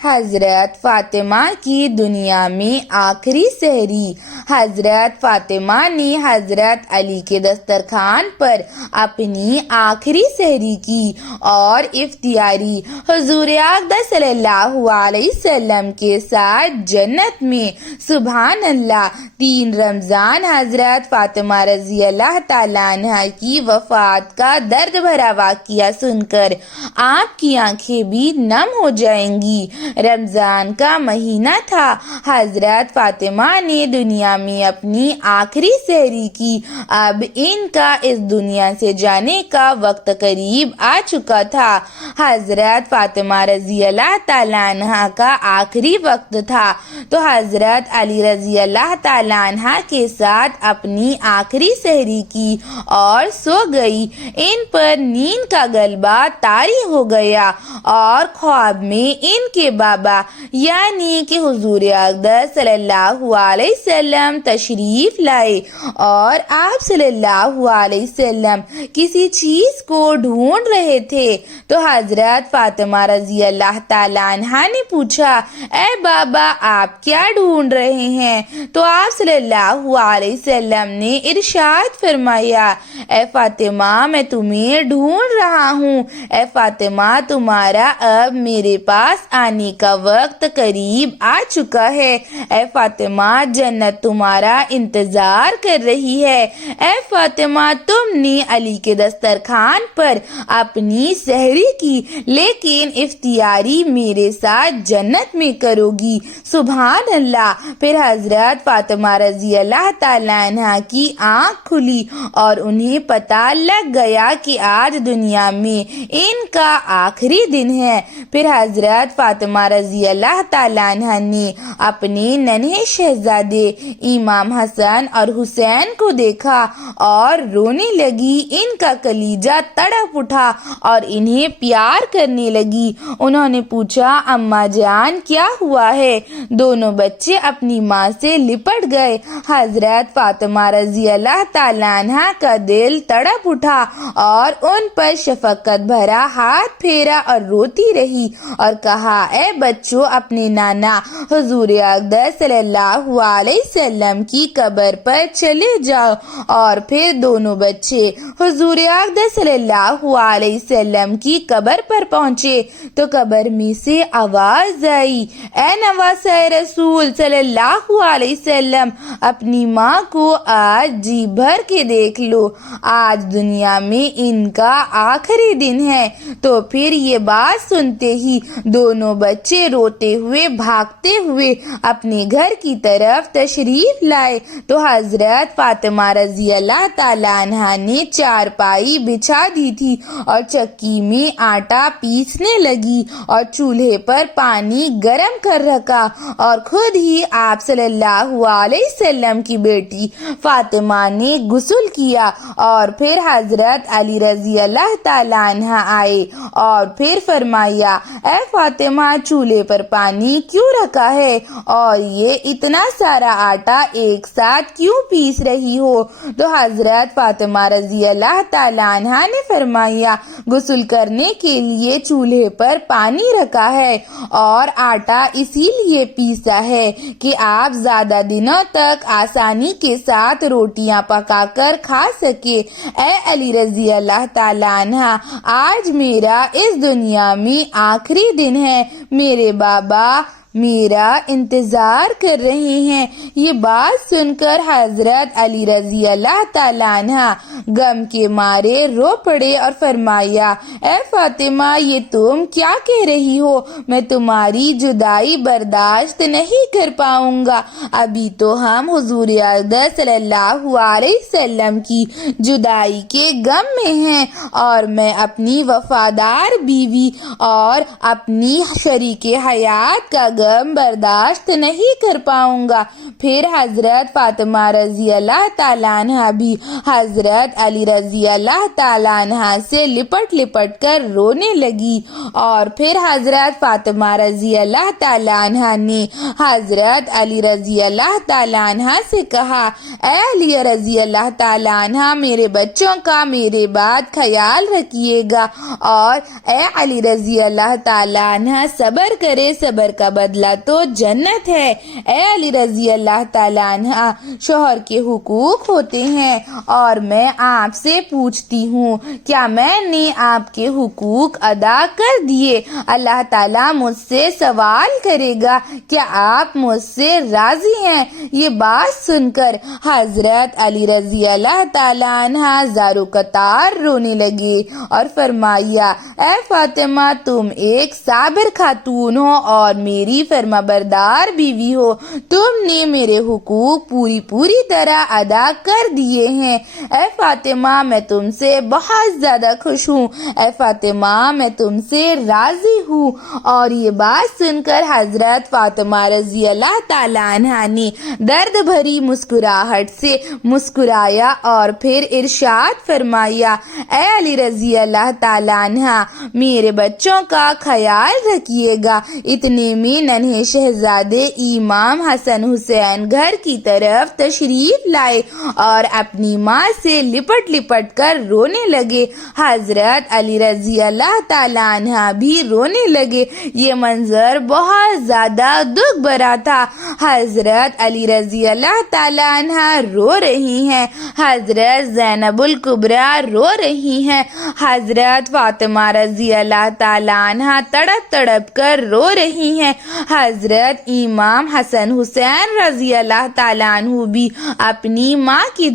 حضرت فاطمہ کی دنیا میں آخری سحری۔ حضرت فاطمہ نے حضرت علی کے دسترخوان پر اپنی آخری سحری کی اور اختیاری حضور اقدس صلی اللہ علیہ وسلم کے ساتھ جنت میں۔ سبحان اللہ۔ 3 رمضان حضرت فاطمہ رضی اللہ تعالیٰ عنہ کی وفات کا درد بھرا واقعہ سن کر آپ کی آنکھیں بھی نم ہو جائیں گی۔ رمضان کا مہینہ تھا۔ حضرت فاطمہ نے دنیا میں اپنی آخری سحری کی۔ اب ان کا اس دنیا سے جانے کا وقت قریب آ چکا تھا۔ حضرت فاطمہ رضی اللہ تعالیٰ عنہ کا آخری وقت تھا تو حضرت علی رضی اللہ تعالیٰ عنہ کے ساتھ اپنی آخری سحری کی اور سو گئی۔ ان پر نیند کا غلبہ طاری ہو گیا اور خواب میں ان کے بابا یعنی کہ حضور اقدس صلی اللہ علیہ وسلم تشریف لائے اور آپ صلی اللہ علیہ وسلم کسی چیز کو ڈھونڈ رہے تھے تو حضرت فاطمہ رضی اللہ تعالیٰ عنہ نے پوچھا، اے بابا آپ کیا ڈھونڈ رہے ہیں؟ تو آپ صلی اللہ علیہ وسلم نے ارشاد فرمایا، اے فاطمہ میں تمہیں ڈھونڈ رہا ہوں۔ اے فاطمہ تمہارا اب میرے پاس آنے کا وقت قریب آ چکا ہے۔ اے فاطمہ جنت تمہارا انتظار کر رہی ہے۔ اے فاطمہ تم نے علی کے دسترخوان پر اپنی سحری کی لیکن اختیاری میرے ساتھ جنت میں کرو گی۔ سبحان اللہ۔ پھر حضرت فاطمہ رضی اللہ تعالیٰ عنہ کی آنکھ کھلی اور انہیں پتہ لگ گیا کہ آج دنیا میں ان کا آخری دن ہے۔ پھر حضرت فاطمہ رضی اللہ تعالیٰ عنہ نے اپنے ننھے شہزادے امام حسن اور حسین کو دیکھا اور رونے لگی۔ ان کا کلیجہ تڑپ اٹھا اور انہیں پیار کرنے لگی۔ انہوں نے پوچھا، اماں جان کیا ہوا ہے؟ دونوں بچے اپنی ماں سے لپٹ گئے۔ حضرت فاطمہ رضی اللہ تعالیٰ عنہ کا دل تڑپ اٹھا اور ان پر شفقت بھرا ہاتھ پھیرا اور روتی رہی اور کہا، اے بچوں اپنے نانا حضور اقدس صلی اللہ علیہ وسلم کی قبر پر چلے جاؤ۔ اور پھر دونوں بچے حضور اقدس صلی اللہ علیہ وسلم کی قبر پر پہنچے تو قبر میں سے آواز آئی، اے نواسہ رسول صلی اللہ علیہ وسلم اپنی ماں کو آج جی بھر کے دیکھ لو، آج دنیا میں ان کا آخری دن ہے۔ تو پھر یہ بات سنتے ہی دونوں بچے روتے ہوئے بھاگتے ہوئے اپنے گھر کی طرف تشریف لائے تو حضرت فاطمہ رضی اللہ تعالیٰ عنہ نے چارپائی بچھا دی تھی اور چکی میں آٹا پیسنے لگی اور چولہے پر پانی گرم کر رکھا اور خود ہی آپ صلی اللہ علیہ وسلم کی بیٹی فاطمہ نے غسل کیا اور پھر حضرت علی رضی اللہ تعالیٰ عنہ آئے اور پھر فرمایا، اے فاطمہ چولہے پر پانی کیوں رکھا ہے اور یہ اتنا سارا آٹا ایک ساتھ کیوں پیس رہی ہو؟ تو حضرت فاطمہ رضی اللہ تعالیٰ عنہ نے فرمایا، غسل کرنے کے لیے چولہے پر پانی رکھا ہے اور آٹا اسی لیے پیسا ہے کہ آپ زیادہ دنوں تک آسانی کے ساتھ روٹیاں پکا کر کھا سکے۔ اے علی رضی اللہ تعالیٰ عنہ آج میرا اس دنیا میں آخری دن ہے، میرے بابا میرا انتظار کر رہے ہیں۔ یہ بات سن کر حضرت علی رضی اللہ تعالیٰ عنہ غم کے مارے رو پڑے اور فرمایا، اے فاطمہ یہ تم کیا کہہ رہی ہو؟ میں تمہاری جدائی برداشت نہیں کر پاؤں گا۔ ابھی تو ہم حضور اقدس صلی اللہ علیہ وسلم کی جدائی کے غم میں ہیں اور میں اپنی وفادار بیوی اور اپنی شریک حیات کا غم غم برداشت نہیں کر پاؤں گا۔ پھر حضرت فاطمہ رضی اللہ تعالیٰ عنہ بھی حضرت علی رضی اللہ تعالیٰ عنہ سے لپٹ لپٹ کر رونے لگی، اور پھر حضرت فاطمہ رضی اللہ تعالیٰ عنہ نے حضرت علی رضی اللہ تعالیٰ عنہ سے کہا، اے علی رضی اللہ تعالیٰ عنہ، میرے بچوں کا میرے بعد خیال رکھیے گا، اور اے علی رضی اللہ تعالیٰ عنہ صبر کرے، صبر کا بدلہ تو جنت ہے۔ اے علی رضی اللہ تعالیٰ عنہ، شوہر کے حقوق ہوتے ہیں، اور میں آپ سے پوچھتی ہوں، کیا میں نے آپ کے حقوق ادا کر دیے؟ اللہ تعالیٰ مجھ سے سوال کرے گا، کیا آپ مجھ سے راضی ہیں؟ یہ بات سن کر حضرت علی رضی اللہ تعالیٰ عنہ زارو قطار رونے لگے اور فرمایا، اے فاطمہ، تم ایک صابر خاتون ہو اور میری فرما بردار بیوی ہو، تم نے میرے حقوق پوری طرح ادا کر دیے ہیں۔ اے فاطمہ، میں تم سے بہت زیادہ خوش ہوں، اے فاطمہ، میں تم سے راضی ہوں۔ اور یہ بات سن کر حضرت فاطمہ رضی اللہ تعالیٰ عنہ نے درد بھری مسکراہٹ سے مسکرایا اور پھر ارشاد فرمایا، اے علی رضی اللہ تعالیٰ عنہ، میرے بچوں کا خیال رکھیے گا۔ اتنے میں ننھے شہزادے امام حسن حسین گھر کی طرف تشریف لائے اور اپنی ماں سے لپٹ لپٹ کر رونے لگے۔ حضرت علی رضی اللہ تعالیٰ عنہ بھی رونے لگے۔ یہ منظر بہت زیادہ دکھ بھرا تھا۔ حضرت علی رضی اللہ تعالیٰ عنہ رو رہی ہیں، حضرت زینب الکبریٰ رو رہی ہیں، حضرت فاطمہ رضی اللہ تعالیٰ عنہ تڑپ تڑپ کر رو رہی ہیں، حضرت امام حسن حسین رضی اللہ تعالیٰ عنہ بھی اپنی ماں کی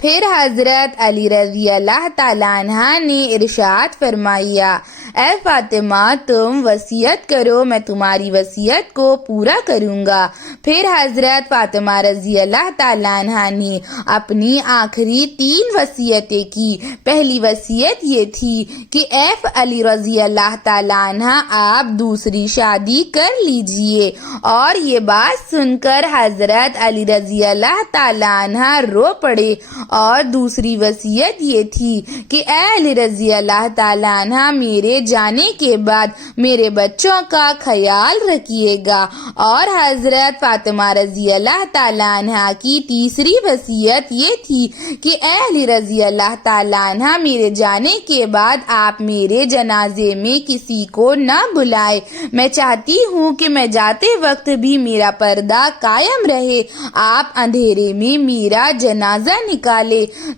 پھر حضرت علی رضی اللہ تعالیٰ عنہ نے ارشاد فرمایا، اے فاطمہ، تم وصیت کرو، میں تمہاری وصیت کو پورا کروں گا۔ پھر حضرت فاطمہ رضی اللہ تعالیٰ عنہ نے اپنی آخری 3 وصیتیں کی۔ پہلی وصیت یہ تھی کہ اے علی رضی اللہ تعالیٰ عنہ، آپ دوسری شادی کر لیجئے، اور یہ بات سن کر حضرت علی رضی اللہ تعالیٰ عنہ رو پڑے۔ اور دوسری وصیت یہ تھی کہ اے علی رضی اللہ تعالیٰ عنہ، میرے جانے کے بعد میرے بچوں کا خیال رکھیے گا۔ اور حضرت فاطمہ رضی اللہ تعالیٰ عنہ کی تیسری وصیت یہ تھی کہ اے علی رضی اللہ تعالیٰ عنہ، میرے جانے کے بعد آپ میرے جنازے میں کسی کو نہ بلائے، میں چاہتی ہوں کہ میں جاتے وقت بھی میرا پردہ قائم رہے، آپ اندھیرے میں میرا جنازہ نکالے۔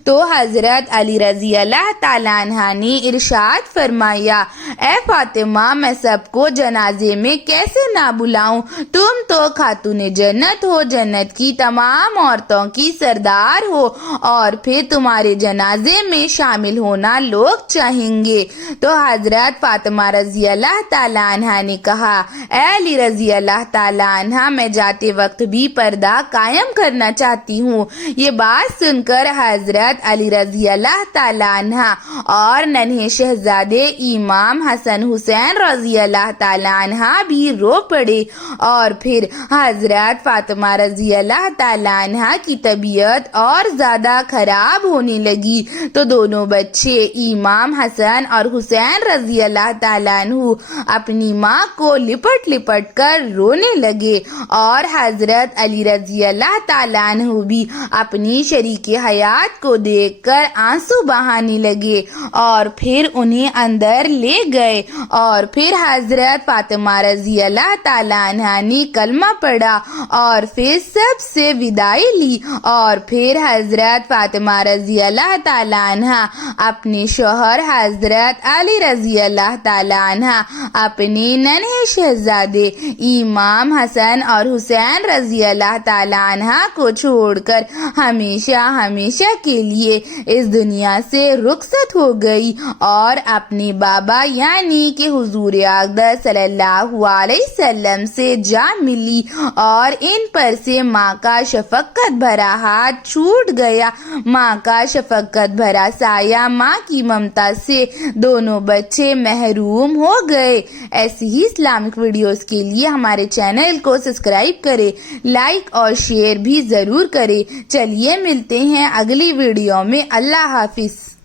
تو حضرت علی رضی اللہ تعالیٰ عنہ نے ارشاد فرمایا، اے فاطمہ، میں سب کو جنازے میں کیسے نہ بلاؤں؟ تم تو خاتون جنت ہو، جنت کی تمام عورتوں کی سردار ہو، اور پھر تمہارے جنازے میں شامل ہونا لوگ چاہیں گے۔ تو حضرت فاطمہ رضی اللہ تعالیٰ عنہ نے کہا، اے علی رضی اللہ تعالیٰ عنہ، میں جاتے وقت بھی پردہ قائم کرنا چاہتی ہوں۔ یہ بات سن کر حضرت علی رضی اللہ تعالیٰ عنہ اور ننھے شہزادے امام حسن حسین رضی اللہ تعالیٰ عنہ بھی رو پڑے، اور پھر حضرت فاطمہ رضی اللہ تعالیٰ عنہ کی طبیعت اور زیادہ خراب ہونے لگی۔ تو دونوں بچے امام حسن اور حسین رضی اللہ تعالیٰ عنہ اپنی ماں کو لپٹ لپٹ کر رونے لگے، اور حضرت علی رضی اللہ تعالیٰ عنہ بھی اپنی شریک حیات کو دیکھ کر آنسو بہانے لگے، اور پھر انہیں اندر لے گئے، اور پھر حضرت فاطمہ رضی اللہ تعالیٰ عنہ نے کلمہ پڑھا اور پھر سب سے وداعی لی، اور پھر حضرت فاطمہ رضی اللہ تعالیٰ عنہ اپنے شوہر حضرت علی رضی اللہ تعالیٰ عنہ اپنے ننھے شہزادے امام حسن اور حسین رضی اللہ تعالیٰ عنہ کو چھوڑ کر ہمیشہ ہمیشہ کے لیے اس دنیا سے رخصت ہو گئی، اور اپنے بابا آقا یعنی کہ حضور اقدس صلی اللہ علیہ وسلم سے جا ملی اور ان پر سے ماں کا شفقت بھرا ہاتھ چھوٹ گیا۔ ماں کا شفقت بھرا سایہ، ماں کی ممتا سے دونوں بچے محروم ہو گئے۔ ایسی ہی اسلامک ویڈیوز کے لیے ہمارے چینل کو سبسکرائب کریں، لائک اور شیئر بھی ضرور کریں۔ چلیے ملتے ہیں اگلی ویڈیو میں۔ اللہ حافظ۔